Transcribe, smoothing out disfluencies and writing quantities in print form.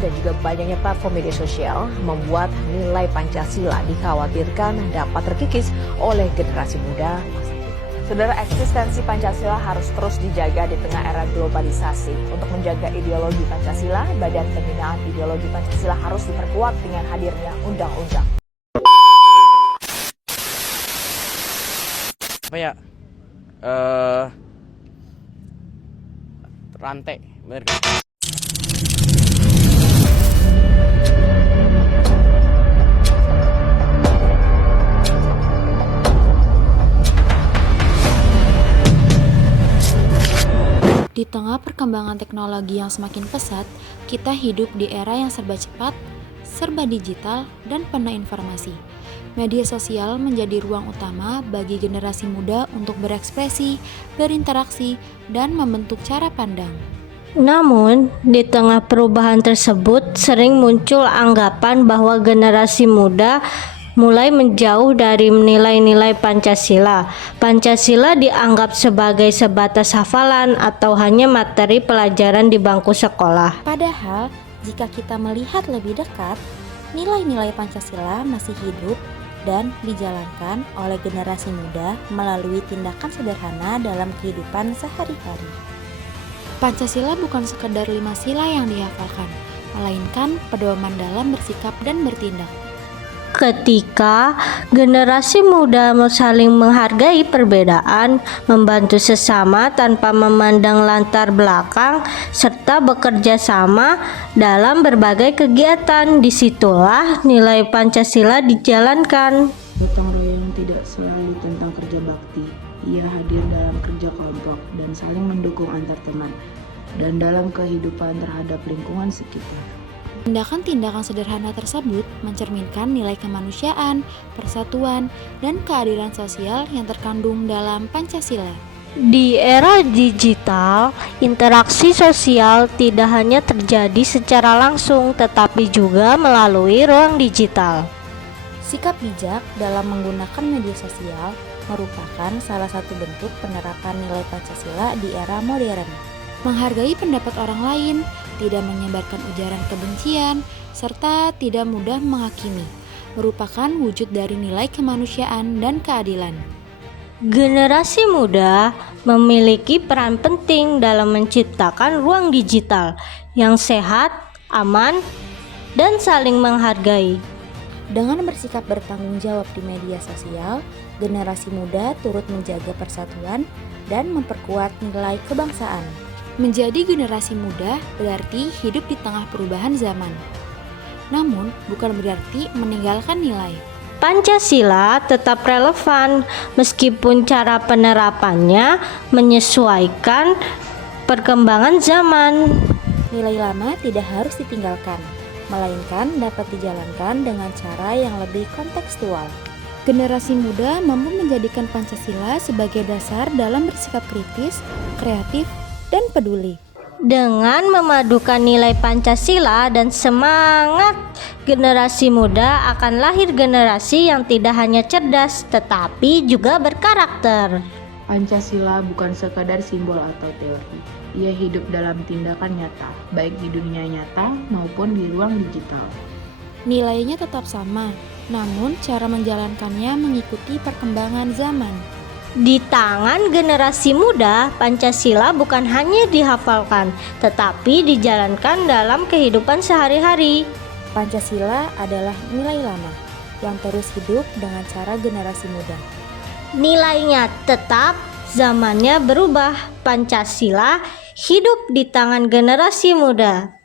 dan juga banyaknya platform media sosial membuat nilai Pancasila dikhawatirkan dapat terkikis oleh generasi muda. Saudara, eksistensi Pancasila harus terus dijaga di tengah era globalisasi. Untuk menjaga ideologi Pancasila, Badan Pembinaan Ideologi Pancasila harus diperkuat dengan hadirnya undang-undang. Apa ya? Rantai, bener kan? Di tengah perkembangan teknologi yang semakin pesat, kita hidup di era yang serba cepat, serba digital, dan penuh informasi. Media sosial menjadi ruang utama bagi generasi muda untuk berekspresi, berinteraksi, dan membentuk cara pandang. Namun, di tengah perubahan tersebut sering muncul anggapan bahwa generasi muda mulai menjauh dari nilai-nilai Pancasila. Pancasila dianggap sebagai sebatas hafalan atau hanya materi pelajaran di bangku sekolah. Padahal, jika kita melihat lebih dekat, nilai-nilai Pancasila masih hidup dan dijalankan oleh generasi muda melalui tindakan sederhana dalam kehidupan sehari-hari. Pancasila bukan sekedar 5 sila yang dihafalkan, melainkan pedoman dalam bersikap dan bertindak. Ketika generasi muda saling menghargai perbedaan, membantu sesama tanpa memandang latar belakang, serta bekerja sama dalam berbagai kegiatan, disitulah nilai Pancasila dijalankan. Gotong royong tidak selalu tentang kerja bakti. Ia hadir dalam kerja kelompok dan saling mendukung antar teman, dan dalam kehidupan terhadap lingkungan sekitar. Tindakan-tindakan sederhana tersebut mencerminkan nilai kemanusiaan, persatuan, dan keadilan sosial yang terkandung dalam Pancasila. Di era digital, interaksi sosial tidak hanya terjadi secara langsung, tetapi juga melalui ruang digital. Sikap bijak dalam menggunakan media sosial merupakan salah satu bentuk penerapan nilai Pancasila di era modern. Menghargai pendapat orang lain, tidak menyebarkan ujaran kebencian, serta tidak mudah menghakimi, merupakan wujud dari nilai kemanusiaan dan keadilan. Generasi muda memiliki peran penting dalam menciptakan ruang digital yang sehat, aman, dan saling menghargai. Dengan bersikap bertanggung jawab di media sosial, generasi muda turut menjaga persatuan dan memperkuat nilai kebangsaan. Menjadi generasi muda berarti hidup di tengah perubahan zaman. Namun, bukan berarti meninggalkan nilai. Pancasila tetap relevan meskipun cara penerapannya menyesuaikan perkembangan zaman. Nilai lama tidak harus ditinggalkan, melainkan dapat dijalankan dengan cara yang lebih kontekstual. Generasi muda mampu menjadikan Pancasila sebagai dasar dalam bersikap kritis, kreatif, dan peduli. Dengan memadukan nilai Pancasila dan semangat generasi muda, akan lahir generasi yang tidak hanya cerdas tetapi juga berkarakter. Pancasila bukan sekadar simbol atau teori. Ia hidup dalam tindakan nyata, baik di dunia nyata maupun di ruang digital. Nilainya tetap sama, namun cara menjalankannya mengikuti perkembangan zaman. Di tangan generasi muda, Pancasila bukan hanya dihafalkan, tetapi dijalankan dalam kehidupan sehari-hari. Pancasila adalah nilai lama yang terus hidup dengan cara generasi muda. Nilainya tetap, zamannya berubah. Pancasila hidup di tangan generasi muda.